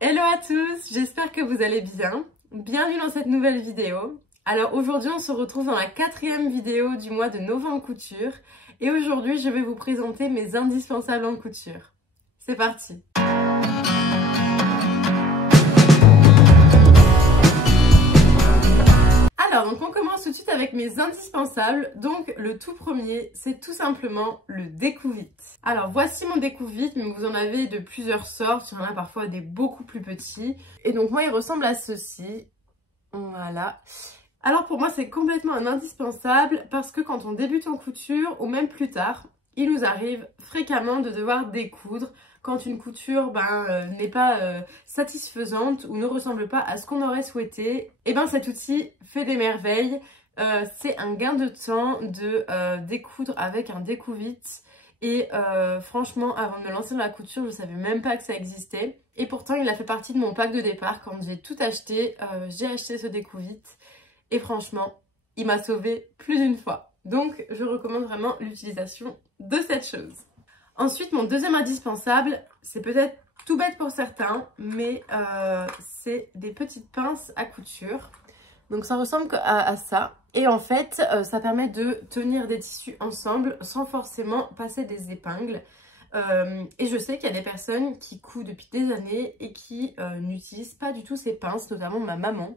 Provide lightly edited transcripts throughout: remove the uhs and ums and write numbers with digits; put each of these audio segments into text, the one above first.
Hello à tous, j'espère que vous allez bien. Bienvenue dans cette nouvelle vidéo. Alors aujourd'hui on se retrouve dans la 4e vidéo du mois de novembre couture et aujourd'hui je vais vous présenter mes indispensables en couture. C'est parti! Alors donc on commence tout de suite avec mes indispensables. Donc le tout premier c'est tout simplement le découvite. Alors voici mon découvite, mais vous en avez de plusieurs sortes, il y en a parfois des beaucoup plus petits. Et donc moi il ressemble à ceci, voilà. Alors pour moi c'est complètement un indispensable parce que quand on débute en couture ou même plus tard, il nous arrive fréquemment de devoir découdre quand une couture n'est pas satisfaisante ou ne ressemble pas à ce qu'on aurait souhaité. Et cet outil fait des merveilles. C'est un gain de temps de découdre avec un découvite. Et franchement, avant de me lancer dans la couture, je ne savais même pas que ça existait. Et pourtant, il a fait partie de mon pack de départ. Quand j'ai tout acheté, j'ai acheté ce découvite. Et franchement, il m'a sauvée plus d'une fois. Donc, je recommande vraiment l'utilisation de cette chose. Ensuite, mon deuxième indispensable, c'est peut-être tout bête pour certains, mais c'est des petites pinces à couture. Donc ça ressemble à ça. Et en fait, ça permet de tenir des tissus ensemble sans forcément passer des épingles. Et je sais qu'il y a des personnes qui cousent depuis des années et qui n'utilisent pas du tout ces pinces, notamment ma maman.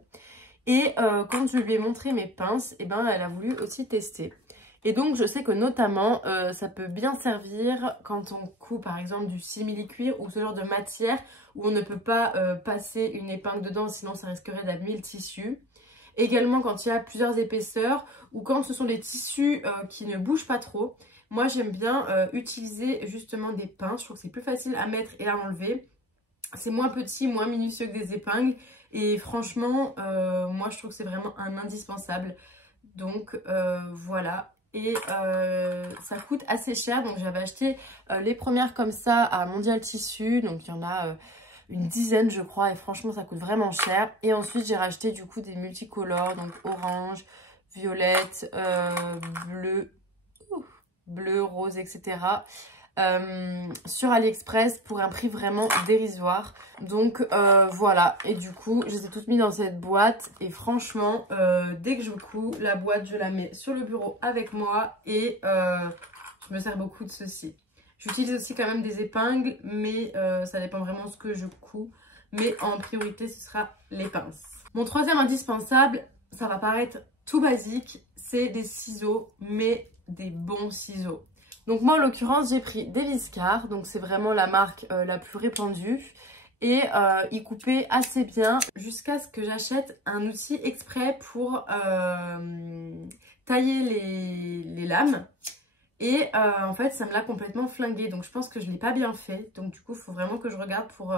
Et quand je lui ai montré mes pinces, elle a voulu aussi tester. Et donc je sais que notamment ça peut bien servir quand on coud par exemple du simili-cuir ou ce genre de matière où on ne peut pas passer une épingle dedans sinon ça risquerait d'abîmer le tissu. Également quand il y a plusieurs épaisseurs ou quand ce sont des tissus qui ne bougent pas trop. Moi j'aime bien utiliser justement des pinces, je trouve que c'est plus facile à mettre et à enlever. C'est moins petit, moins minutieux que des épingles et franchement moi je trouve que c'est vraiment un indispensable. Donc voilà. Et ça coûte assez cher, donc j'avais acheté les premières comme ça à Mondial Tissu, donc il y en a une dizaine je crois et franchement ça coûte vraiment cher. Et ensuite j'ai racheté du coup des multicolores, donc orange, violette, bleu, rose, etc. Sur AliExpress pour un prix vraiment dérisoire. Donc voilà, et du coup je les ai toutes mis dans cette boîte et franchement dès que je couds la boîte je la mets sur le bureau avec moi et je me sers beaucoup de ceci. J'utilise aussi quand même des épingles mais ça dépend vraiment de ce que je couds, mais en priorité ce sera les pinces. Mon troisième indispensable, ça va paraître tout basique, c'est des ciseaux, mais des bons ciseaux. Donc moi en l'occurrence j'ai pris des Viscar, donc c'est vraiment la marque la plus répandue. Et ils coupaient assez bien jusqu'à ce que j'achète un outil exprès pour tailler les lames. Et en fait ça me l'a complètement flingué, donc je pense que je ne l'ai pas bien fait. Donc du coup il faut vraiment que je regarde pour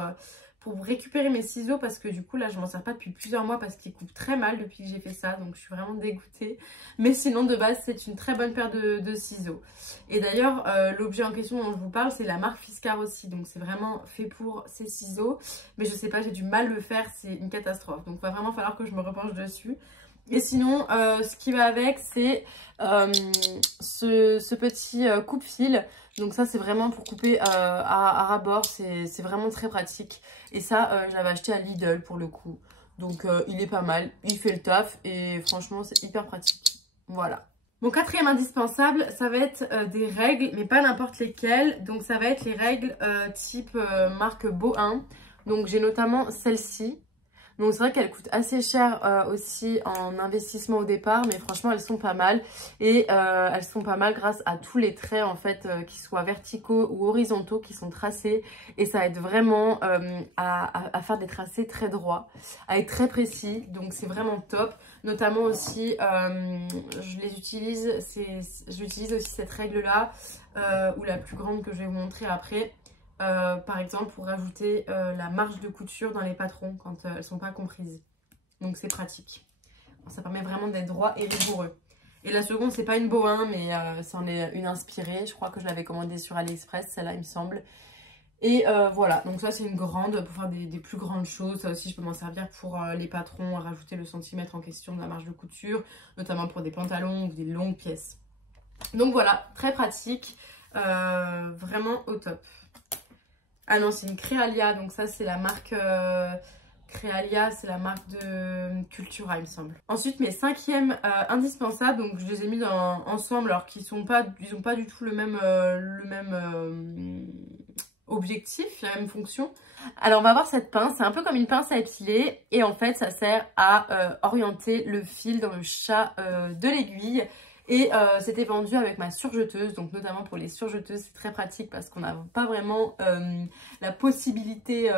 récupérer mes ciseaux parce que du coup là je m'en sers pas depuis plusieurs mois parce qu'ils coupent très mal depuis que j'ai fait ça, donc je suis vraiment dégoûtée. Mais sinon de base c'est une très bonne paire de ciseaux. Et d'ailleurs l'objet en question dont je vous parle c'est la marque Viscar aussi, donc c'est vraiment fait pour ces ciseaux. Mais je sais pas, j'ai du mal à le faire, c'est une catastrophe, donc il va vraiment falloir que je me repenche dessus. Et sinon ce qui va avec c'est ce petit coupe-fil. Donc ça c'est vraiment pour couper à ras-bord, c'est vraiment très pratique. Et ça j'avais acheté à Lidl pour le coup. Donc il est pas mal, il fait le taf et franchement c'est hyper pratique. Voilà. Mon quatrième indispensable, ça va être des règles, mais pas n'importe lesquelles. Donc ça va être les règles type marque Bohin. Donc j'ai notamment celle-ci. Donc c'est vrai qu'elles coûtent assez cher aussi en investissement au départ, mais franchement elles sont pas mal. Et elles sont pas mal grâce à tous les traits en fait qui soient verticaux ou horizontaux qui sont tracés. Et ça aide vraiment à faire des tracés très droits, à être très précis. Donc c'est vraiment top. Notamment aussi, j'utilise aussi cette règle là, ou la plus grande que je vais vous montrer après. Par exemple pour rajouter la marge de couture dans les patrons quand elles sont pas comprises, donc c'est pratique, ça permet vraiment d'être droit et rigoureux. Et la seconde c'est pas une Bohin mais c'en est une inspirée, je crois que je l'avais commandée sur AliExpress celle-là il me semble. Et voilà, donc ça c'est une grande pour faire des plus grandes choses. Ça aussi je peux m'en servir pour les patrons, à rajouter le centimètre en question de la marge de couture, notamment pour des pantalons ou des longues pièces. Donc voilà, très pratique, vraiment au top. Ah non, c'est une Créalia, donc ça c'est la marque Créalia, c'est la marque de Cultura, il me semble. Ensuite, mes cinquièmes indispensables, donc je les ai mis ensemble alors qu'ils sont pas, ils ont pas du tout le même objectif, la même fonction. Alors on va voir cette pince, c'est un peu comme une pince à épiler et en fait ça sert à orienter le fil dans le chat de l'aiguille. Et c'était vendu avec ma surjeteuse, donc notamment pour les surjeteuses c'est très pratique parce qu'on n'a pas vraiment la possibilité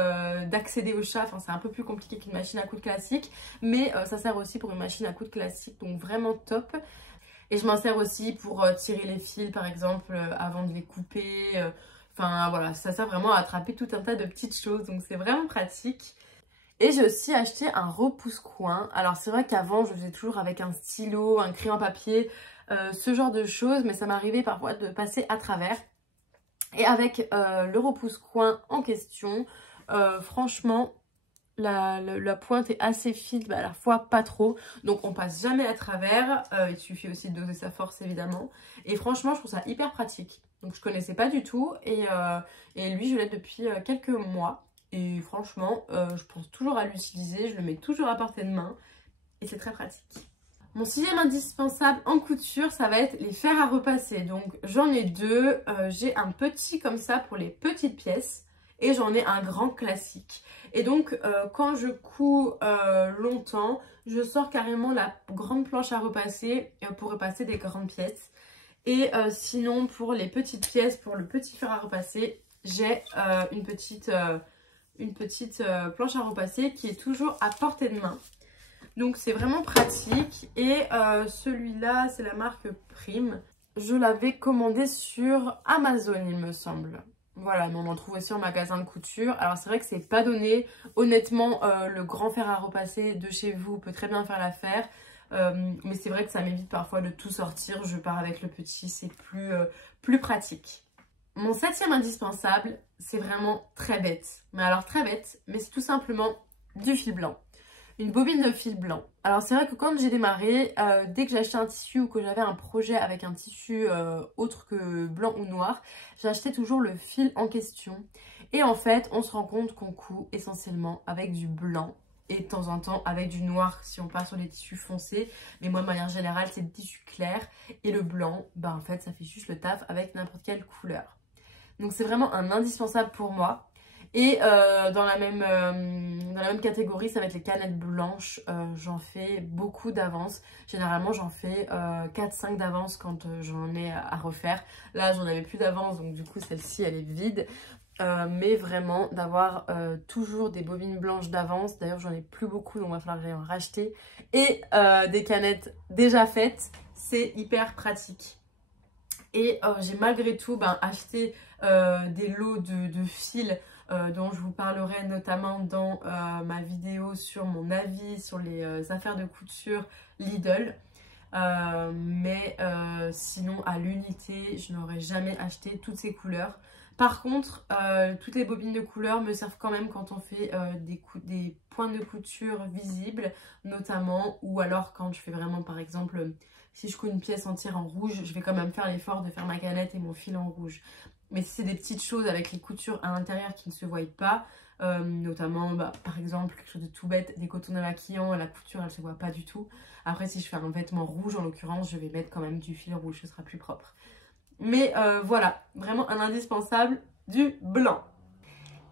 d'accéder au chat, enfin c'est un peu plus compliqué qu'une machine à coudre classique, mais ça sert aussi pour une machine à coudre classique, donc vraiment top. Et je m'en sers aussi pour tirer les fils par exemple avant de les couper, enfin voilà, ça sert vraiment à attraper tout un tas de petites choses, donc c'est vraiment pratique. Et j'ai aussi acheté un repousse-coin. Alors c'est vrai qu'avant je faisais toujours avec un stylo, un crayon papier, ce genre de choses, mais ça m'arrivait parfois de passer à travers. Et avec le repousse-coin en question, franchement, la pointe est assez fine, mais à la fois pas trop. Donc on passe jamais à travers, il suffit aussi de doser sa force évidemment. Et franchement, je trouve ça hyper pratique. Donc je connaissais pas du tout et lui je l'ai depuis quelques mois. Et franchement, je pense toujours à l'utiliser, je le mets toujours à portée de main et c'est très pratique. Mon sixième indispensable en couture, ça va être les fers à repasser. Donc j'en ai deux, j'ai un petit comme ça pour les petites pièces et j'en ai un grand classique. Et donc quand je couds longtemps, je sors carrément la grande planche à repasser pour repasser des grandes pièces. Et sinon pour les petites pièces, pour le petit fer à repasser, j'ai une petite planche à repasser qui est toujours à portée de main. Donc c'est vraiment pratique. Et celui-là, c'est la marque Prime. Je l'avais commandé sur Amazon, il me semble. Voilà, mais on en trouve aussi en magasin de couture. Alors c'est vrai que c'est pas donné. Honnêtement, le grand fer à repasser de chez vous peut très bien faire l'affaire. Mais c'est vrai que ça m'évite parfois de tout sortir. Je pars avec le petit, c'est plus pratique. Mon septième indispensable, c'est vraiment très bête. Mais alors très bête, mais c'est tout simplement du fil blanc. Une bobine de fil blanc. Alors c'est vrai que quand j'ai démarré, dès que j'achetais un tissu ou que j'avais un projet avec un tissu autre que blanc ou noir, j'achetais toujours le fil en question. Et en fait, on se rend compte qu'on coud essentiellement avec du blanc et de temps en temps avec du noir si on part sur des tissus foncés. Mais moi, de manière générale, c'est des tissus clairs. Et le blanc, bah en fait, ça fait juste le taf avec n'importe quelle couleur. Donc c'est vraiment un indispensable pour moi. Et dans la même catégorie, ça va être les canettes blanches. J'en fais beaucoup d'avance. Généralement, j'en fais 4-5 d'avance quand j'en ai à refaire. Là, j'en avais plus d'avance, donc du coup, celle-ci, elle est vide. Mais vraiment, d'avoir toujours des bobines blanches d'avance. D'ailleurs, j'en ai plus beaucoup, donc il va falloir que j'aille en racheter. Et des canettes déjà faites, c'est hyper pratique. Et j'ai malgré tout acheté des lots de fils dont je vous parlerai notamment dans ma vidéo sur mon avis sur les affaires de couture Lidl. Mais sinon à l'unité, je n'aurais jamais acheté toutes ces couleurs. Par contre, toutes les bobines de couleur me servent quand même quand on fait des points de couture visibles, notamment, ou alors quand je fais vraiment, par exemple, si je couds une pièce entière en rouge, je vais quand même faire l'effort de faire ma canette et mon fil en rouge. Mais si c'est des petites choses avec les coutures à l'intérieur qui ne se voient pas, notamment par exemple quelque chose de tout bête, des cotons démaquillants, la couture elle se voit pas du tout. Après si je fais un vêtement rouge en l'occurrence, je vais mettre quand même du fil rouge, ce sera plus propre. Mais voilà, vraiment un indispensable, du blanc.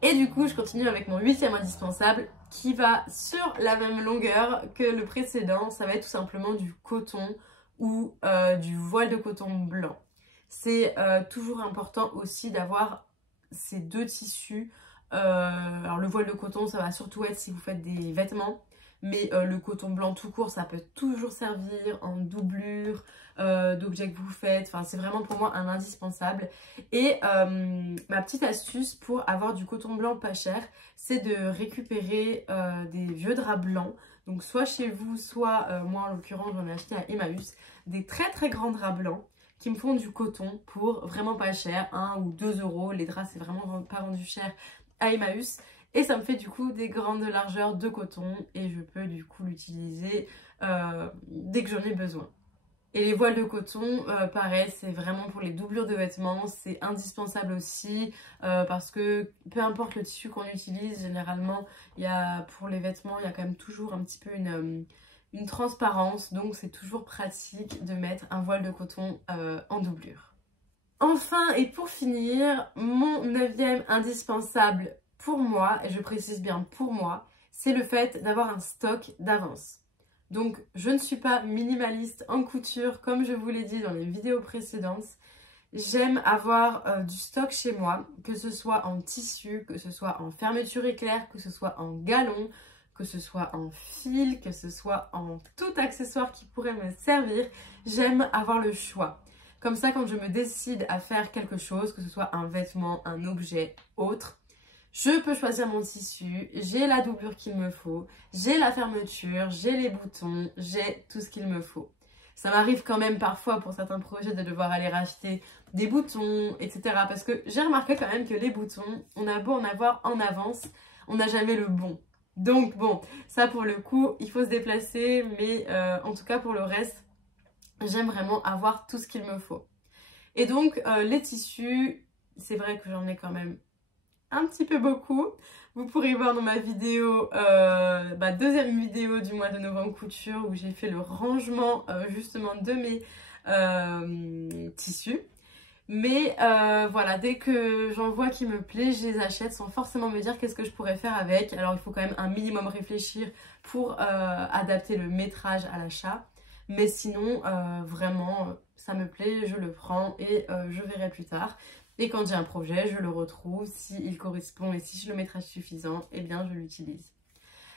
Et du coup je continue avec mon huitième indispensable qui va sur la même longueur que le précédent. Ça va être tout simplement du coton ou du voile de coton blanc. C'est toujours important aussi d'avoir ces deux tissus. Alors le voile de coton, ça va surtout être si vous faites des vêtements. Mais le coton blanc tout court, ça peut toujours servir en doublure d'objets que vous faites. Enfin, c'est vraiment pour moi un indispensable. Et ma petite astuce pour avoir du coton blanc pas cher, c'est de récupérer des vieux draps blancs. Donc soit chez vous, soit moi en l'occurrence, j'en ai acheté à Emmaüs. Des très très grands draps blancs qui me font du coton pour vraiment pas cher, 1 ou 2 euros. Les draps, c'est vraiment pas vendu cher à Emmaüs. Et ça me fait du coup des grandes largeurs de coton et je peux du coup l'utiliser dès que j'en ai besoin. Et les voiles de coton, pareil, c'est vraiment pour les doublures de vêtements, c'est indispensable aussi parce que peu importe le tissu qu'on utilise, généralement, pour les vêtements, il y a quand même toujours un petit peu une transparence, donc c'est toujours pratique de mettre un voile de coton en doublure. Enfin et pour finir, mon 9e indispensable pour moi, et je précise bien pour moi, c'est le fait d'avoir un stock d'avance. Donc je ne suis pas minimaliste en couture comme je vous l'ai dit dans les vidéos précédentes. J'aime avoir du stock chez moi, que ce soit en tissu, que ce soit en fermeture éclair, que ce soit en galon, que ce soit en fil, que ce soit en tout accessoire qui pourrait me servir. J'aime avoir le choix. Comme ça, quand je me décide à faire quelque chose, que ce soit un vêtement, un objet, autre, je peux choisir mon tissu, j'ai la doublure qu'il me faut, j'ai la fermeture, j'ai les boutons, j'ai tout ce qu'il me faut. Ça m'arrive quand même parfois pour certains projets de devoir aller racheter des boutons, etc. Parce que j'ai remarqué quand même que les boutons, on a beau en avoir en avance, on n'a jamais le bon. Donc bon, ça pour le coup, il faut se déplacer, mais en tout cas pour le reste, j'aime vraiment avoir tout ce qu'il me faut. Et donc les tissus, c'est vrai que j'en ai quand même un petit peu beaucoup. Vous pourrez voir dans ma vidéo, deuxième vidéo du mois de novembre couture où j'ai fait le rangement justement de mes tissus. Mais voilà, dès que j'en vois qui me plaît, je les achète sans forcément me dire qu'est-ce que je pourrais faire avec. Alors il faut quand même un minimum réfléchir pour adapter le métrage à l'achat. Mais sinon, vraiment, ça me plaît, je le prends et je verrai plus tard. Et quand j'ai un projet, je le retrouve, s'il correspond et si le métrage est suffisant, eh bien je l'utilise.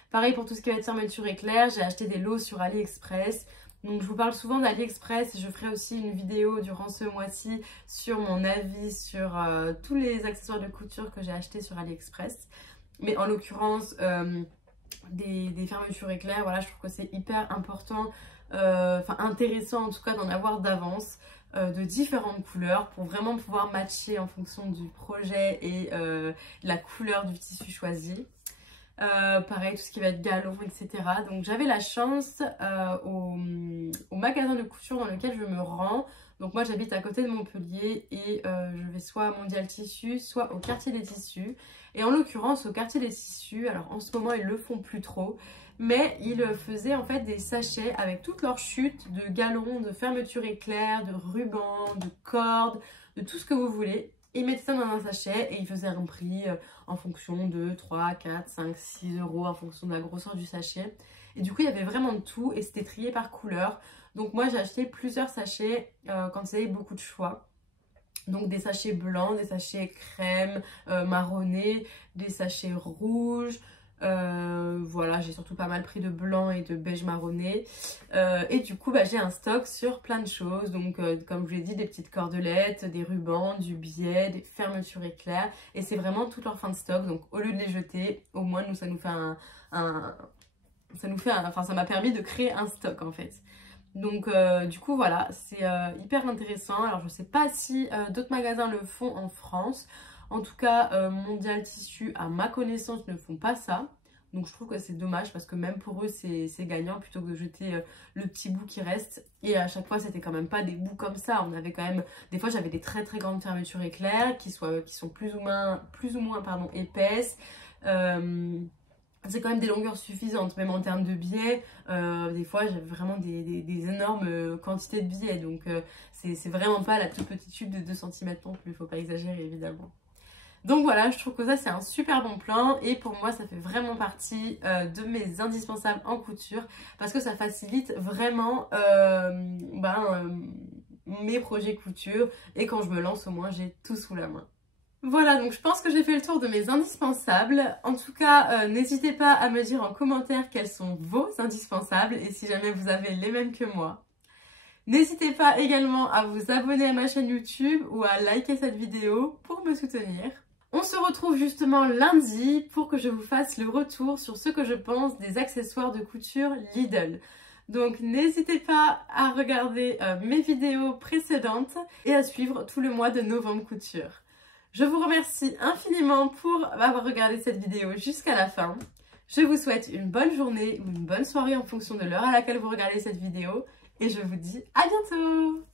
Pareil pour tout ce qui va être fermeture éclair, j'ai acheté des lots sur AliExpress. Donc je vous parle souvent d'AliExpress et je ferai aussi une vidéo durant ce mois-ci sur mon avis sur tous les accessoires de couture que j'ai achetés sur AliExpress. Mais en l'occurrence, des fermetures éclair, voilà, je trouve que c'est hyper important, intéressant en tout cas d'en avoir d'avance. De différentes couleurs pour vraiment pouvoir matcher en fonction du projet et la couleur du tissu choisi. Pareil, tout ce qui va être galon, etc. Donc j'avais la chance au magasin de couture dans lequel je me rends. Donc moi j'habite à côté de Montpellier et je vais soit à Mondial Tissu, soit au quartier des tissus. Et en l'occurrence au quartier des tissus, alors en ce moment ils le font plus trop, mais ils faisaient en fait des sachets avec toutes leurs chutes de galons, de fermeture éclair, de rubans, de cordes, de tout ce que vous voulez. Ils mettaient ça dans un sachet et ils faisaient un prix en fonction de 3, 4, 5, 6 euros en fonction de la grosseur du sachet. Et du coup il y avait vraiment de tout et c'était trié par couleur. Donc moi j'ai acheté plusieurs sachets quand il y avait beaucoup de choix. Donc des sachets blancs, des sachets crème, marronné, des sachets rouges. Voilà, j'ai surtout pas mal pris de blanc et de beige marronné. Et du coup, j'ai un stock sur plein de choses. Donc, comme je vous l'ai dit, des petites cordelettes, des rubans, du biais, des fermetures éclair. Et c'est vraiment toute leur fin de stock. Donc, au lieu de les jeter, au moins, nous, ça nous fait ça m'a permis de créer un stock en fait. Donc du coup voilà, c'est hyper intéressant. Alors je sais pas si d'autres magasins le font en France. En tout cas Mondial Tissu à ma connaissance ne font pas ça. Donc je trouve que c'est dommage parce que même pour eux c'est gagnant plutôt que de jeter le petit bout qui reste. Et à chaque fois c'était quand même pas des bouts comme ça. On avait quand même, des fois j'avais des très très grandes fermetures éclair qui sont plus ou moins épaisses. C'est quand même des longueurs suffisantes, même en termes de billets. Des fois, j'avais vraiment des énormes quantités de billets. Donc, c'est vraiment pas la toute petite tube de 2 cm non plus. Il faut pas exagérer, évidemment. Donc voilà, je trouve que ça, c'est un super bon plan. Et pour moi, ça fait vraiment partie de mes indispensables en couture. Parce que ça facilite vraiment mes projets couture. Et quand je me lance, au moins, j'ai tout sous la main. Voilà, donc je pense que j'ai fait le tour de mes indispensables. En tout cas, n'hésitez pas à me dire en commentaire quels sont vos indispensables et si jamais vous avez les mêmes que moi. N'hésitez pas également à vous abonner à ma chaîne YouTube ou à liker cette vidéo pour me soutenir. On se retrouve justement lundi pour que je vous fasse le retour sur ce que je pense des accessoires de couture Lidl. Donc n'hésitez pas à regarder mes vidéos précédentes et à suivre tout le mois de novembre couture. Je vous remercie infiniment pour avoir regardé cette vidéo jusqu'à la fin. Je vous souhaite une bonne journée ou une bonne soirée en fonction de l'heure à laquelle vous regardez cette vidéo. et je vous dis à bientôt.